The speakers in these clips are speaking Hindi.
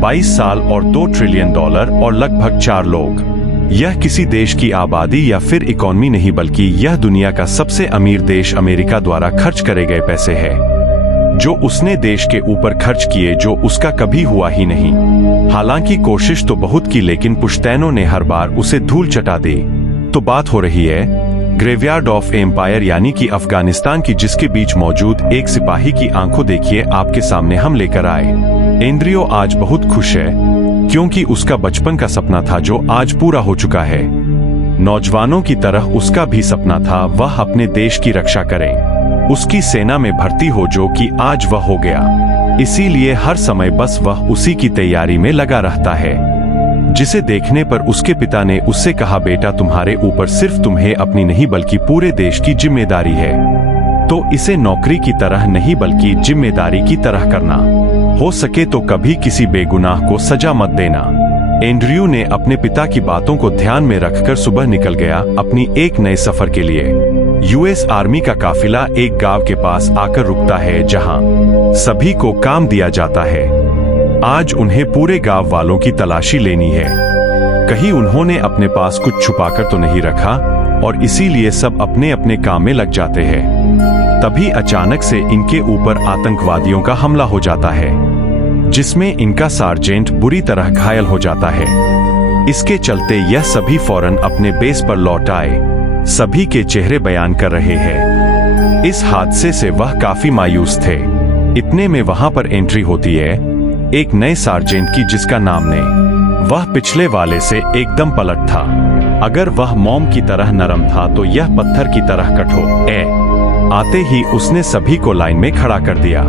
22 साल और $2 ट्रिलियन और लगभग 4 लोग। यह किसी देश की आबादी या फिर इकोनॉमी नहीं, बल्कि यह दुनिया का सबसे अमीर देश अमेरिका द्वारा खर्च करे गए पैसे हैं, जो उसने देश के ऊपर खर्च किए, जो उसका कभी हुआ ही नहीं। हालांकि कोशिश तो बहुत की, लेकिन पुश्तैनों ने हर बार उसे धूल चटा दी। तो बात हो रही है ग्रेवयार्ड ऑफ एम्पायर यानी कि अफगानिस्तान की, जिसके बीच मौजूद एक सिपाही की आंखों देखिए आपके सामने हम लेकर आए। एंड्रियो आज बहुत खुश है, क्योंकि उसका बचपन का सपना था जो आज पूरा हो चुका है। नौजवानों की तरह उसका भी सपना था वह अपने देश की रक्षा करे, उसकी सेना में भर्ती हो, जो कि आज वह हो गया। इसीलिए हर समय बस वह उसी की तैयारी में लगा रहता है। जिसे देखने पर उसके पिता ने उससे कहा, बेटा तुम्हारे ऊपर सिर्फ तुम्हें अपनी नहीं बल्कि पूरे देश की जिम्मेदारी है, तो इसे नौकरी की तरह नहीं बल्कि जिम्मेदारी की तरह करना। हो सके तो कभी किसी बेगुनाह को सजा मत देना। एंड्रयू ने अपने पिता की बातों को ध्यान में रखकर सुबह निकल गया अपनी एक नए सफर के लिए। यूएस आर्मी का काफिला एक गांव के पास आकर रुकता है, जहां सभी को काम दिया जाता है। आज उन्हें पूरे गांव वालों की तलाशी लेनी है। कहीं उन्होंने अपने पास कुछ छुपाकर तो नहीं रखा, और इसीलिए सब अपने अपने काम में लग जाते हैं। तभी अचानक से इनके ऊपर आतंकवादियों का हमला हो जाता है, जिसमें इनका सार्जेंट बुरी तरह घायल हो जाता है। इसके चलते यह सभी फौरन अपने बेस पर लौट आए। सभी के चेहरे बयान कर रहे हैं। इस हादसे से वह काफी मायूस थे। इतने में वहां पर एंट्री होती है एक नए सार्जेंट की, जिसका नाम ने वह पिछले वाले से एकदम पलट था। अगर वह मोम की तरह नरम था तो यह पत्थर की तरह कठोर। आते ही उसने सभी को लाइन में खड़ा कर दिया।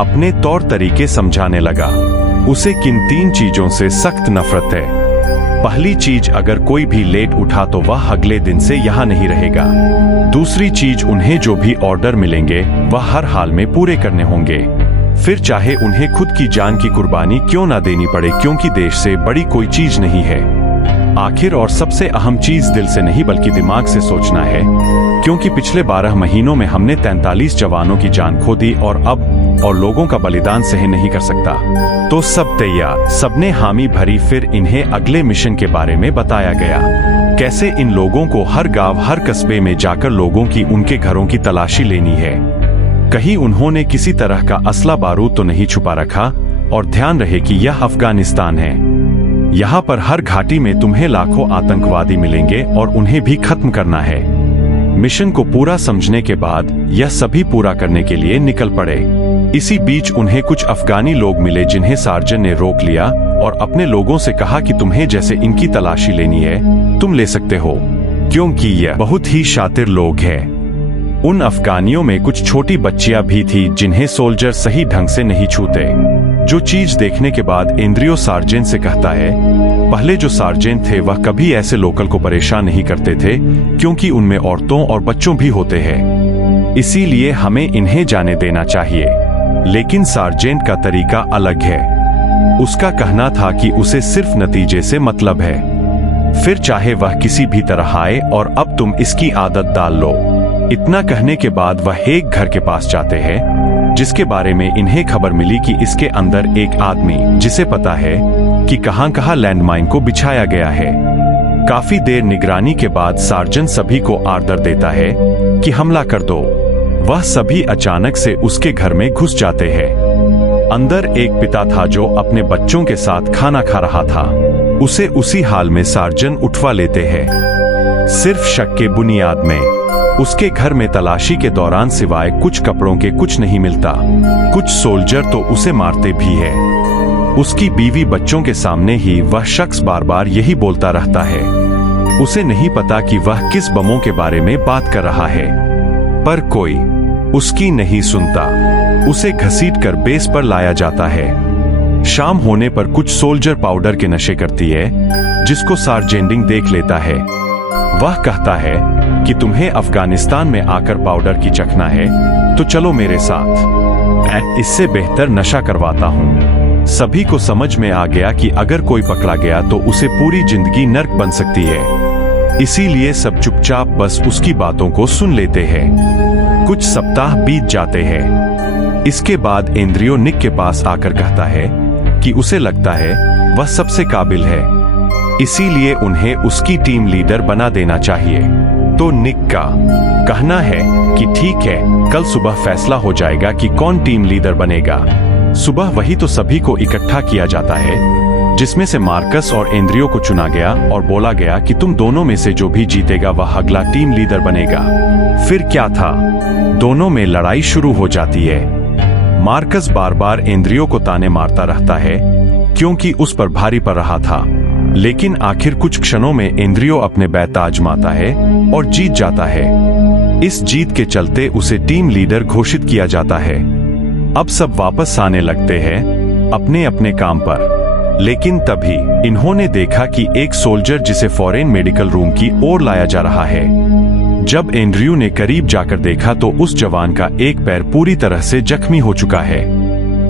अपने तौर तरीके समझाने लगा। उसे किन 3 चीजों से सख्त नफरत है। पहली चीज, अगर कोई भी लेट उठा तो वह अगले दिन से यहाँ नहीं रहेगा। दूसरी चीज, उन्हें जो भी ऑर्डर मिलेंगे वह हर हाल में पूरे करने होंगे, फिर चाहे उन्हें खुद की जान की कुर्बानी क्यों ना देनी पड़े, क्योंकि देश से बड़ी कोई चीज नहीं है। आखिर और सबसे अहम चीज, दिल से नहीं बल्कि दिमाग से सोचना है, क्योंकि पिछले 12 महीनों में हमने 43 जवानों की जान खो दी और अब लोगों का बलिदान सह नहीं कर सकता। तो सब तैयार, सबने हामी भरी। फिर इन्हें अगले मिशन के बारे में बताया गया। कैसे इन लोगों को हर गांव हर कस्बे में जाकर लोगों की उनके घरों की तलाशी लेनी है। कहीं उन्होंने किसी तरह का असला बारूद तो नहीं छुपा रखा। और ध्यान रहे कि यह अफगानिस्तान है। यहाँ पर हर घाटी में तुम्हें लाखों आतंकवादी मिलेंगे और उन्हें भी खत्म करना है। मिशन को पूरा समझने के बाद यह सभी पूरा करने के लिए निकल पड़े। इसी बीच उन्हें कुछ अफगानी लोग मिले, जिन्हें सार्जन ने रोक लिया और अपने लोगों से कहा कि तुम्हें जैसे इनकी तलाशी लेनी है तुम ले सकते हो, क्योंकि यह बहुत ही शातिर लोग हैं। उन अफगानियों में कुछ छोटी बच्चियां भी थी, जिन्हें सोल्जर सही ढंग से नहीं छूते। जो चीज देखने के बाद एंड्रियो सार्जेंट से कहता है, पहले जो सार्जेंट थे वह कभी ऐसे लोकल को परेशान नहीं करते थे, क्योंकि उनमें औरतों और बच्चों भी होते हैं, इसीलिए हमें इन्हें जाने देना चाहिए। लेकिन सार्जेंट का तरीका अलग है। उसका कहना था कि उसे सिर्फ नतीजे से मतलब है, फिर चाहे वह किसी भी तरह आए, और अब तुम इसकी आदत डाल लो। इतना कहने के बाद वह एक घर के पास जाते हैं, जिसके बारे में इन्हें खबर मिली कि इसके अंदर एक आदमी, जिसे पता है कि कहां-कहां लैंडमाइन को बिछाया गया है। काफी देर निगरानी के बाद सार्जेंट सभी को आर्डर देता है कि हमला कर दो। वह सभी अचानक से उसके घर में घुस जाते हैं। अंदर एक पिता था जो अपने बच्चों के साथ खाना खा रहा था। उसे उसी हाल में सार्जेंट उठवा लेते हैं, सिर्फ शक के बुनियाद में। उसके घर में तलाशी के दौरान सिवाय कुछ कपड़ों के कुछ नहीं मिलता। कुछ सोल्जर तो उसे मारते भी है। उसकी बीवी बच्चों के सामने ही वह शख्स बार बार यही बोलता रहता है। उसे नहीं पता कि वह किस बमों के बारे में बात कर रहा है, पर कोई उसकी नहीं सुनता। उसे घसीटकर बेस पर लाया जाता है। शाम होने पर कुछ सोल्जर पाउडर के नशे करती है, जिसको सार्जेंटिंग देख लेता है। वह कहता है कि तुम्हें अफगानिस्तान में आकर पाउडर की चखना है, तो चलो मेरे साथ, इससे बेहतर नशा करवाता हूँ। सभी को समझ में आ गया कि अगर कोई पकड़ा गया तो उसे पूरी जिंदगी नर्क बन सकती है। इसीलिए सब चुपचाप बस उसकी बातों को सुन लेते हैं। कुछ सप्ताह बीत जाते हैं। इसके बाद एंड्रियो निक के पास आकर कहता है कि उसे लगता है वह सबसे काबिल है, इसीलिए उन्हें उसकी टीम लीडर बना देना चाहिए। तो निक का कहना है कि ठीक है, कल सुबह फैसला हो जाएगा कि कौन टीम लीडर बनेगा। सुबह वही तो सभी को इकट्ठा किया जाता है, जिसमें से मार्कस और एंड्रियो को चुना गया और बोला गया कि तुम दोनों में से जो भी जीतेगा वह अगला टीम लीडर बनेगा। फिर क्या था, दोनों में लड़ाई शुरू हो जाती है। मार्कस बार बार एंड्रियो को ताने मारता रहता है क्योंकि उस पर भारी पड़ रहा था, लेकिन आखिर कुछ क्षणों में एंड्रियो अपने बैत आजमाता है और जीत जाता है। इस जीत के चलते उसे टीम लीडर घोषित किया जाता है। अब सब वापस आने लगते हैं अपने अपने काम पर, लेकिन तभी इन्होंने देखा कि एक सोल्जर जिसे फॉरेन मेडिकल रूम की ओर लाया जा रहा है। जब एंड्रयू ने करीब जाकर देखा तो उस जवान का एक पैर पूरी तरह से जख्मी हो चुका है।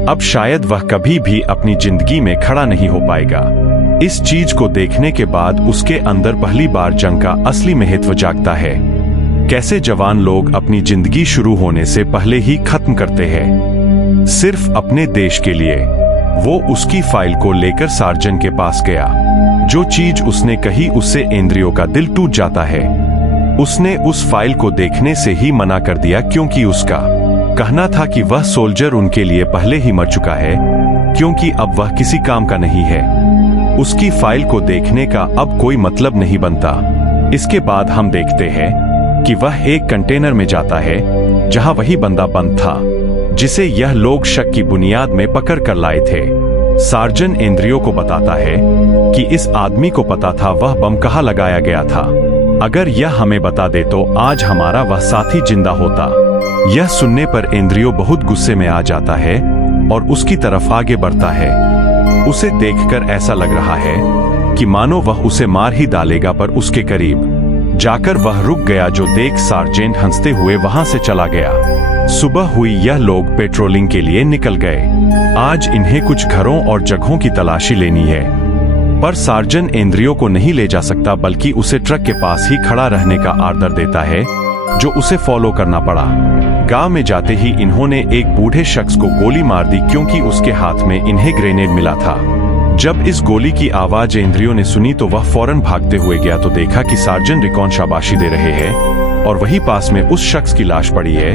अब शायद वह कभी भी अपनी जिंदगी में खड़ा नहीं हो पाएगा। इस चीज को देखने के बाद उसके अंदर पहली बार जंग का असली महत्व जागता है। कैसे जवान लोग अपनी जिंदगी शुरू होने से पहले ही खत्म करते हैं, सिर्फ अपने देश के लिए। वो उसकी फाइल को लेकर सार्जन के पास गया। जो चीज उसने कही उससे एंड्रियो का दिल टूट जाता है। उसने उस फाइल को देखने से ही मना कर दिया क्योंकि उसका कहना था कि वह सोल्जर उनके लिए पहले ही मर चुका है, क्योंकि अब वह किसी काम का नहीं है। उसकी फाइल को देखने का अब कोई मतलब नहीं बनता। इसके बाद हम देखते हैं कि वह एक कंटेनर में जाता है जहां वही बंदा बंद था जिसे यह लोग शक की बुनियाद में पकड़ कर लाए थे। सार्जन एंड्रियो को बताता है कि इस आदमी को पता था वह बम कहाँ लगाया गया था। अगर यह हमें बता दे तो आज हमारा वह साथी जिंदा होता। यह सुनने पर एंड्रियो बहुत गुस्से में आ जाता है और उसकी तरफ आगे बढ़ता है। उसे देखकर ऐसा लग रहा है कि मानो वह उसे मार ही डालेगा, पर उसके करीब जाकर वह रुक गया, जो देख सार्जेंट हंसते हुए वहां से चला गया। सुबह हुई, यह लोग पेट्रोलिंग के लिए निकल गए। आज इन्हें कुछ घरों और जगहों की तलाशी लेनी है, पर सार्जन एंड्रियो को नहीं ले जा सकता, बल्कि उसे ट्रक के पास ही खड़ा रहने का आर्डर देता है, जो उसे फॉलो करना पड़ा। गांव में जाते ही इन्होंने एक बूढ़े शख्स को गोली मार दी क्योंकि उसके हाथ में इन्हें ग्रेनेड मिला था। जब इस गोली की आवाज एंड्रियो ने सुनी तो वह फौरन भागते हुए गया तो देखा कि सार्जन रिकॉन शाबाशी दे रहे हैं और वही पास में उस शख्स की लाश पड़ी है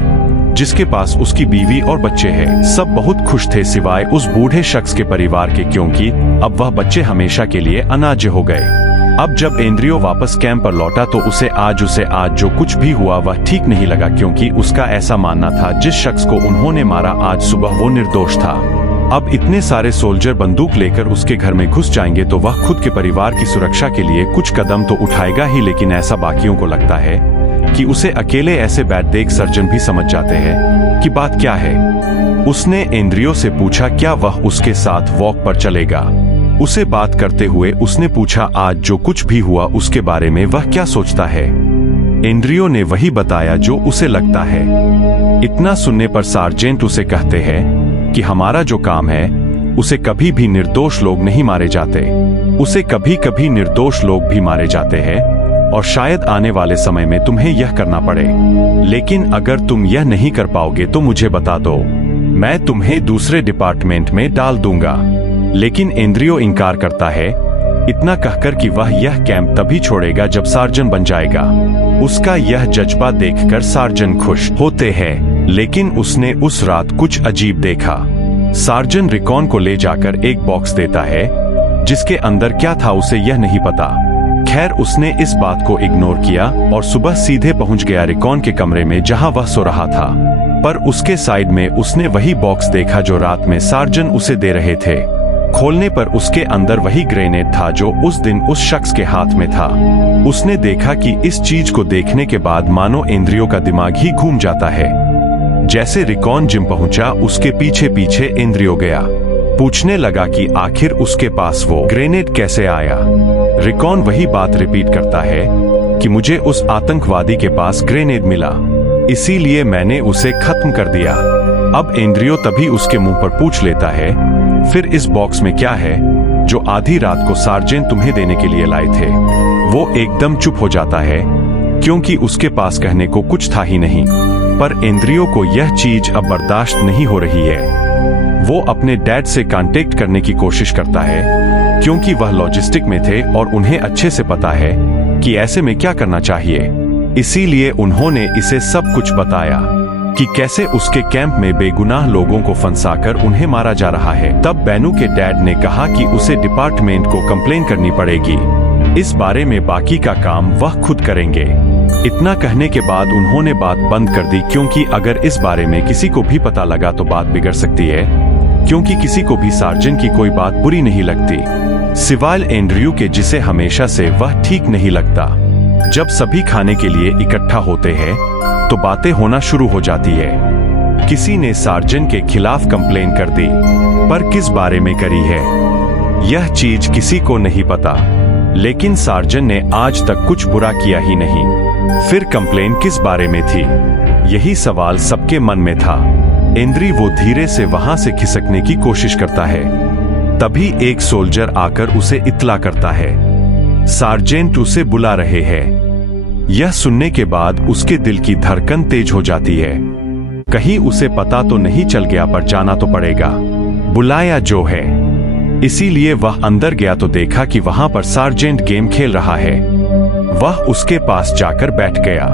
जिसके पास उसकी बीवी और बच्चे हैं। सब बहुत खुश थे सिवाय उस बूढ़े शख्स के परिवार के, क्योंकि अब वह बच्चे हमेशा के लिए अनाज हो गए। अब जब एंड्रियो वापस कैंप पर लौटा तो उसे आज जो कुछ भी हुआ वह ठीक नहीं लगा, क्योंकि उसका ऐसा मानना था जिस शख्स को उन्होंने मारा आज सुबह वो निर्दोष था। अब इतने सारे सोल्जर बंदूक लेकर उसके घर में घुस जाएंगे तो वह खुद के परिवार की सुरक्षा के लिए कुछ कदम तो उठाएगा ही, लेकिन ऐसा बाकियों को लगता है कि उसे अकेले ऐसे बैठ देख सर्जन भी समझ जाते हैं कि बात क्या है। उसने एंड्रियो से पूछा क्या वह उसके साथ वॉक पर चलेगा। उसे बात करते हुए उसने पूछा आज जो कुछ भी हुआ उसके बारे में वह क्या सोचता है। एंड्रियो ने वही बताया जो उसे लगता है। इतना सुनने पर सार्जेंट उसे कहते हैं कि हमारा जो काम है उसे कभी भी निर्दोष लोग नहीं मारे जाते, उसे कभी कभी निर्दोष लोग भी मारे जाते हैं और शायद आने वाले समय में तुम्हें यह करना पड़े। लेकिन अगर तुम यह नहीं कर पाओगे तो मुझे बता दो, मैं तुम्हें दूसरे डिपार्टमेंट में डाल दूंगा। लेकिन एंड्रियो इनकार करता है, इतना कहकर कि वह यह कैंप तभी छोड़ेगा जब सार्जन बन जाएगा। उसका यह जज्बा देखकर सार्जन खुश होते हैं, लेकिन उसने उस रात कुछ अजीब देखा। सार्जन रिकॉन को ले जाकर एक बॉक्स देता है जिसके अंदर क्या था उसे यह नहीं पता। खैर उसने इस बात को इग्नोर किया और सुबह सीधे पहुंच गया रिकॉन के कमरे में जहां वह सो रहा था। पर उसके साइड में उसने वही बॉक्स देखा जो रात में सार्जन उसे दे रहे थे। खोलने पर उसके अंदर वही ग्रेनेड था जो उस दिन उस शख्स के हाथ में था। उसने देखा कि इस चीज को देखने के बाद मानो एंड्रियो का दिमाग ही घूम जाता है। जैसे रिकॉन जिम पहुंचा उसके पीछे पीछे एंड्रियो गया। पूछने लगा कि आखिर उसके पास वो ग्रेनेड कैसे आया। रिकॉन वही बात रिपीट करता है कि मुझे उस आतंकवादी के पास ग्रेनेड मिला, इसीलिए मैंने उसे खत्म कर दिया। अब एंड्रियो तभी उसके मुंह पर पूछ लेता है, फिर इस बॉक्स में क्या है जो आधी रात को सार्जेंट तुम्हें देने के लिए लाए थे। वो एकदम चुप हो जाता है क्योंकि उसके पास कहने को कुछ था ही नहीं। पर एंड्रियो को यह चीज अब बर्दाश्त नहीं हो रही है। वो अपने डैड से कांटेक्ट करने की कोशिश करता है, क्योंकि वह लॉजिस्टिक में थे और उन्हें अच्छे से पता है कि ऐसे में क्या करना चाहिए। इसीलिए उन्होंने इसे सब कुछ बताया कि कैसे उसके कैंप में बेगुनाह लोगों को फंसाकर उन्हें मारा जा रहा है। तब बेनू के डैड ने कहा कि उसे डिपार्टमेंट को कंप्लेन करनी पड़ेगी। इस बारे में बाकी का काम वह खुद करेंगे। इतना कहने के बाद उन्होंने बात बंद कर दी, क्योंकि अगर इस बारे में किसी को भी पता लगा तो बात बिगड़ सकती है, क्योंकि किसी को भी सार्जेंट की कोई बात बुरी नहीं लगती, सिवाय एंड्रयू के, जिसे हमेशा से वह ठीक नहीं लगता। जब सभी खाने के लिए इकट्ठा होते हैं तो बातें होना शुरू हो जाती है। किसी ने सार्जेंट के खिलाफ कंप्लेन कर दी, पर किस बारे में करी है यह चीज किसी को नहीं पता। लेकिन सार्जेंट ने आज तक कुछ बुरा किया ही नहीं। फिर कंप्लेन किस बारे में थी, यही सवाल सबके मन में था। एंड्री वो धीरे से वहां से खिसकने की कोशिश करता है। तभी एक सोल्जर आकर उसे इत्तला करता है, सार्जेंट उसे बुला रहे हैं। यह सुनने के बाद उसके दिल की धड़कन तेज हो जाती है। कहीं उसे पता तो नहीं चल गया, पर जाना तो पड़ेगा, बुलाया जो है। इसीलिए वह अंदर गया तो देखा कि वहां पर सार्जेंट गेम खेल रहा है। वह उसके पास जाकर बैठ गया।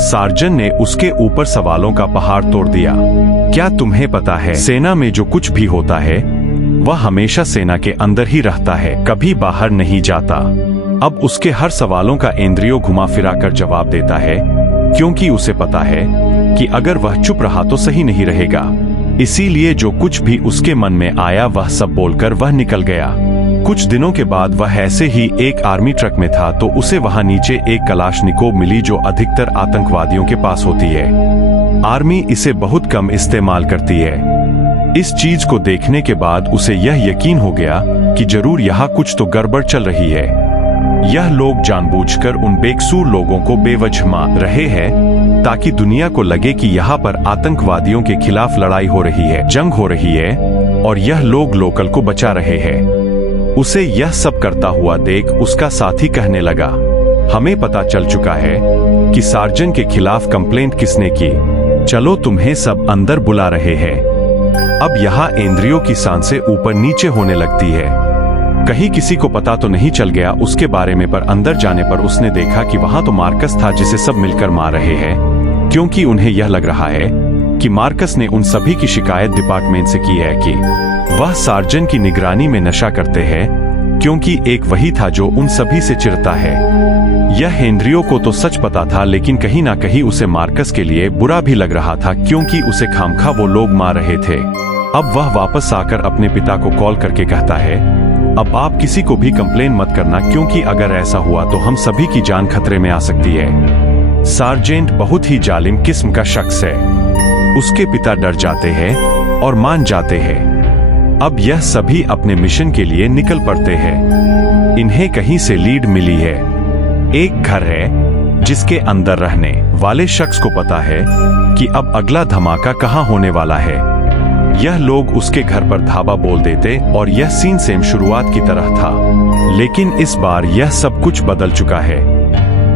सार्जेंट ने उसके ऊपर सवालों का पहाड़ तोड़ दिया। क्या तुम्हें पता है, सेना में जो कुछ भी होता है वह हमेशा सेना के अंदर ही रहता है, कभी बाहर नहीं जाता। अब उसके हर सवालों का एंड्रियो घुमा फिरा कर जवाब देता है, क्योंकि उसे पता है कि अगर वह चुप रहा तो सही नहीं रहेगा। इसीलिए जो कुछ भी उसके मन में आया वह सब बोलकर वह निकल गया। कुछ दिनों के बाद वह ऐसे ही एक आर्मी ट्रक में था तो उसे वहां नीचे एक कलाशनिकोव मिली, जो अधिकतर आतंकवादियों के पास होती है। आर्मी इसे बहुत कम इस्तेमाल करती है। इस चीज को देखने के बाद उसे यह यकीन हो गया कि जरूर यहाँ कुछ तो गड़बड़ चल रही है। यह लोग जानबूझकर उन बेकसूर लोगों को बेवजह मार रहे हैं, ताकि दुनिया को लगे कि यहाँ पर आतंकवादियों के खिलाफ लड़ाई हो रही है, जंग हो रही है, और यह लोग लोकल को बचा रहे हैं। उसे यह सब करता हुआ देख उसका साथी कहने लगा, हमें पता चल चुका है कि सार्जेंट के खिलाफ कंप्लेंट किसने की। चलो तुम्हें सब अंदर बुला रहे हैं। अब यहाँ एंड्रियो की सांसें ऊपर नीचे होने लगती है। कहीं किसी को पता तो नहीं चल गया उसके बारे में, पर अंदर जाने पर उसने देखा कि वहां तो मार्कस था, जिसे सब मिलकर मार रहे हैं, क्योंकि उन्हें यह लग रहा है कि मार्कस ने उन सभी की शिकायत डिपार्टमेंट से की है कि वह सार्जेंट की निगरानी में नशा करते हैं, क्योंकि एक वही था जो उन सभी से चिढ़ता है। यह एंड्रियो को तो सच पता था, लेकिन कहीं ना कहीं उसे मार्कस के लिए बुरा भी लग रहा था, क्योंकि उसे खामखा वो लोग मार रहे थे। अब वह वापस आकर अपने पिता को कॉल करके कहता है, अब आप किसी को भी कंप्लेन मत करना, क्योंकि अगर ऐसा हुआ तो हम सभी की जान खतरे में आ सकती है। सार्जेंट बहुत ही जालिम किस्म का शख्स है। उसके पिता डर जाते हैं और मान जाते हैं। अब यह सभी अपने मिशन के लिए निकल पड़ते हैं। इन्हें कहीं से लीड मिली है। एक घर है जिसके अंदर रहने वाले शख्स को पता है कि अब अगला धमाका कहां होने वाला है। यह लोग उसके घर पर धाबा बोल देते और यह सीन सेम शुरुआत की तरह था, लेकिन इस बार यह सब कुछ बदल चुका है।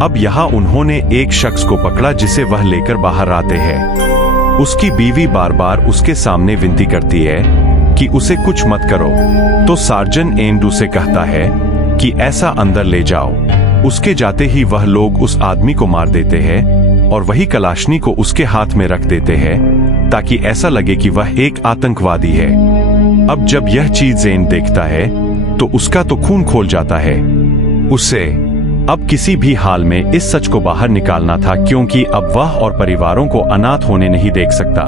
अब यहाँ उन्होंने एक शख्स को पकड़ा जिसे वह लेकर बाहर आते हैं। उसकी बीवी बार बार उसके सामने विनती करती है कि उसे कुछ मत करो, तो सार्जेंट एंड्रू से कहता है कि ऐसा अंदर ले जाओ। उसके जाते ही वह लोग उस आदमी को मार देते हैं और वही कलाशनी को उसके हाथ में रख देते हैं, ताकि ऐसा लगे कि वह एक आतंकवादी है। अब जब यह चीज ज़ेन देखता है तो उसका तो खून खोल जाता है। उसे अब किसी भी हाल में इस सच को बाहर निकालना था, क्योंकि अब वह और परिवारों को अनाथ होने नहीं देख सकता।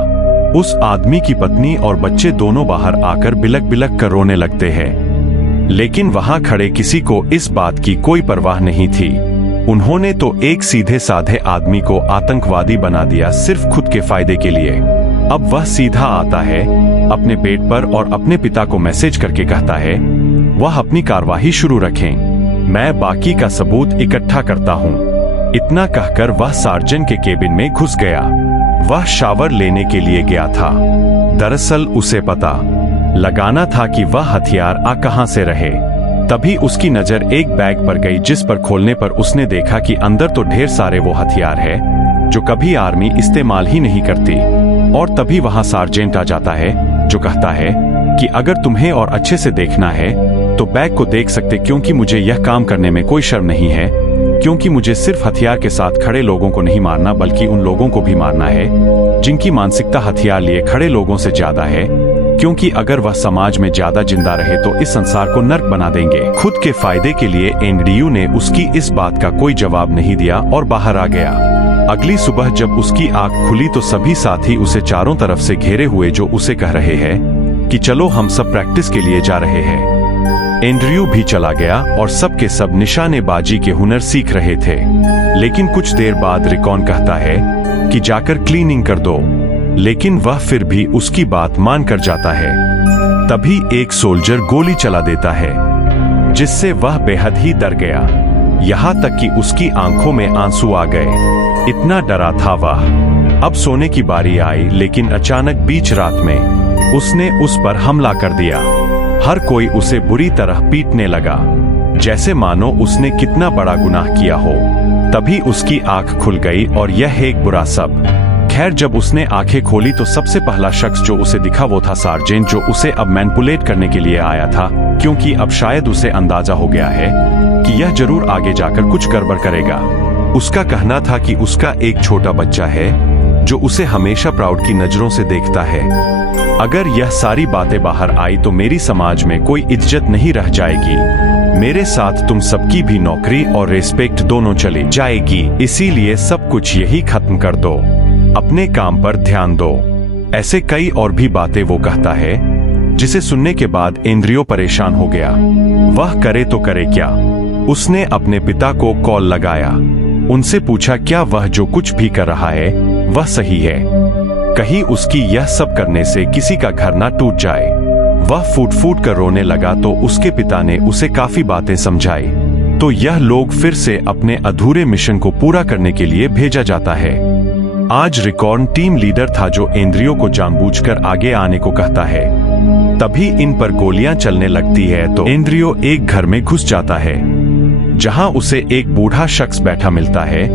उस आदमी की पत्नी और बच्चे दोनों बाहर आकर बिलक बिलक कर रोने लगते हैं, लेकिन वहां खड़े किसी को इस बात की कोई परवाह नहीं थी। उन्होंने तो एक सीधे साधे आदमी को आतंकवादी बना दिया, सिर्फ खुद के फायदे के लिए। अब वह सीधा आता है अपने बेड पर और अपने पिता को मैसेज करके कहता है वह अपनी कार्यवाही शुरू रखें, मैं बाकी का सबूत इकट्ठा करता हूँ। इतना कहकर वह सार्जेंट के केबिन में घुस गया। वह शावर लेने के लिए गया था। दरअसल उसे पता लगाना था कि वह हथियार कहां से रहे। तभी उसकी नजर एक बैग पर गई, जिस पर खोलने पर उसने देखा कि अंदर तो ढेर सारे वो हथियार है जो कभी आर्मी इस्तेमाल ही नहीं करती। और तभी वहां सार्जेंट आ जाता है, जो कहता है कि अगर तुम्हें और अच्छे से देखना है तो बैग को देख सकते, क्योंकि मुझे यह काम करने में कोई शर्म नहीं है, क्योंकि मुझे सिर्फ हथियार के साथ खड़े लोगों को नहीं मारना बल्कि उन लोगों को भी मारना है जिनकी मानसिकता हथियार लिए खड़े लोगों से ज्यादा है, क्योंकि अगर वह समाज में ज्यादा जिंदा रहे तो इस संसार को नर्क बना देंगे। खुद के फायदे के लिए एंड्रयू ने उसकी इस बात का कोई जवाब नहीं दिया और बाहर आ गया। अगली सुबह जब उसकी आंख खुली तो सभी साथी उसे चारों तरफ से घेरे हुए जो उसे कह रहे हैं कि चलो हम सब प्रैक्टिस के लिए जा रहे हैं। एंड्रयू भी चला गया और सब के सब निशानेबाजी के हुनर सीख रहे थे। लेकिन कुछ देर बाद रिकॉन कहता है कि जाकर क्लीनिंग कर दो, लेकिन वह फिर भी उसकी बात मान कर जाता है। तभी एक सोल्जर गोली चला देता है, जिससे वह बेहद ही डर गया, यहाँ तक कि उसकी आंखों में आंसू आ गए। इतना डरा था वह। अब सोने की बारी आई, लेकिन अचानक बीच रात में उसने उस पर हमला कर दिया। हर कोई उसे बुरी तरह पीटने लगा, जैसे मानो उसने कितना बड़ा गुनाह किया हो। तभी उसकी आंख खुल गई और यह एक बुरा सब। खैर, जब उसने आंखें खोली तो सबसे पहला शख्स जो उसे दिखा वो था सार्जेंट, जो उसे अब मैनिपुलेट करने के लिए आया था, क्योंकि अब शायद उसे अंदाजा हो गया है कि यह जरूर आगे जाकर कुछ गड़बड़ करेगा। उसका कहना था कि उसका एक छोटा बच्चा है जो उसे हमेशा प्राउड की नजरों से देखता है। अगर यह सारी बातें बाहर आई तो मेरी समाज में कोई इज्जत नहीं रह जाएगी। मेरे साथ तुम सबकी भी नौकरी और रिस्पेक्ट दोनों चली जाएगी। इसीलिए सब कुछ यही खत्म कर दो, अपने काम पर ध्यान दो। ऐसे कई और भी बातें वो कहता है, जिसे सुनने के बाद एंड्रयू परेशान हो गया। वह करे तो करे क्या। उसने अपने पिता को कॉल लगाया, उनसे पूछा क्या वह जो कुछ भी कर रहा है वह सही है, कहीं उसकी यह सब करने से किसी का घर ना टूट जाए। वह फूट फूट कर रोने लगा तो उसके पिता ने उसे काफी बातें समझाई। तो यह लोग फिर से अपने अधूरे मिशन को पूरा करने के लिए भेजा जाता है। आज रिकॉन टीम लीडर था जो एंड्रयू को जानबूझकर आगे आने को कहता है। तभी इन पर गोलियां चलने लगती है तो एंड्रयू एक घर में घुस जाता है, जहां उसे एक बूढ़ा शख्स बैठा मिलता है,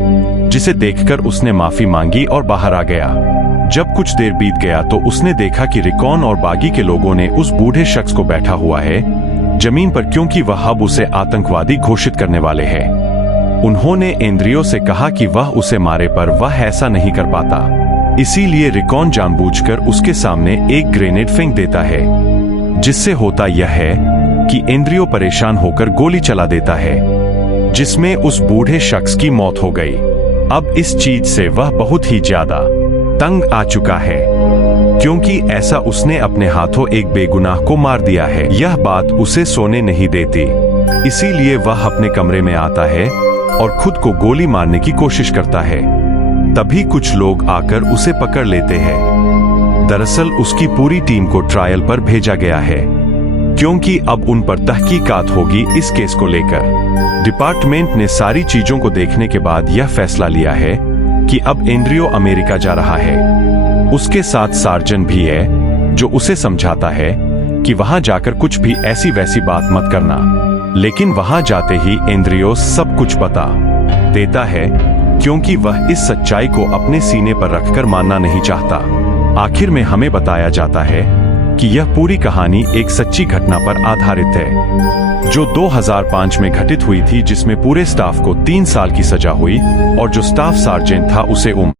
जिसे देखकर उसने माफी मांगी और बाहर आ गया। जब कुछ देर बीत गया तो उसने देखा कि रिकॉन और बागी के लोगों ने उस बूढ़े शख्स को बैठा हुआ है जमीन पर, क्योंकि वह अब उसे आतंकवादी घोषित करने वाले हैं। उन्होंने एंड्रयू से कहा कि वह उसे मारे, पर वह ऐसा नहीं कर पाता। इसीलिए रिकॉन जानबूझकर उसके सामने एक ग्रेनेड फेंक देता है, जिससे होता यह है कि एंड्रयू परेशान होकर गोली चला देता है, जिसमें उस बूढ़े शख्स की मौत हो गई। अब इस चीज से वह बहुत ही ज्यादा तंग आ चुका है, क्योंकि ऐसा उसने अपने हाथों एक बेगुनाह को मार दिया है। यह बात उसे सोने नहीं देती, इसीलिए वह अपने कमरे में आता है और खुद को गोली मारने की कोशिश करता है। तभी कुछ लोग आकर उसे पकड़ लेते हैं। दरअसल उसकी पूरी टीम को ट्रायल पर भेजा गया है, क्योंकि अब उन पर तहकीकात होगी इस केस को लेकर। डिपार्टमेंट ने सारी चीजों को देखने के बाद यह फैसला लिया है कि अब एंड्रयू अमेरिका जा रहा है। उसके साथ सार्जन भी है, जो उसे समझाता है कि वहां जाकर कुछ भी ऐसी वैसी बात मत करना। लेकिन वहां जाते ही एंड्रयू सब कुछ बता देता है, क्योंकि वह इस सच्चाई को अपने सीने पर रखकर मानना नहीं चाहता। आखिर में हमें बताया जाता है कि यह पूरी कहानी एक सच्ची घटना पर आधारित है, जो 2005 में घटित हुई थी, जिसमें पूरे स्टाफ को 3 साल की सजा हुई और जो स्टाफ सार्जेंट था उसे उम्र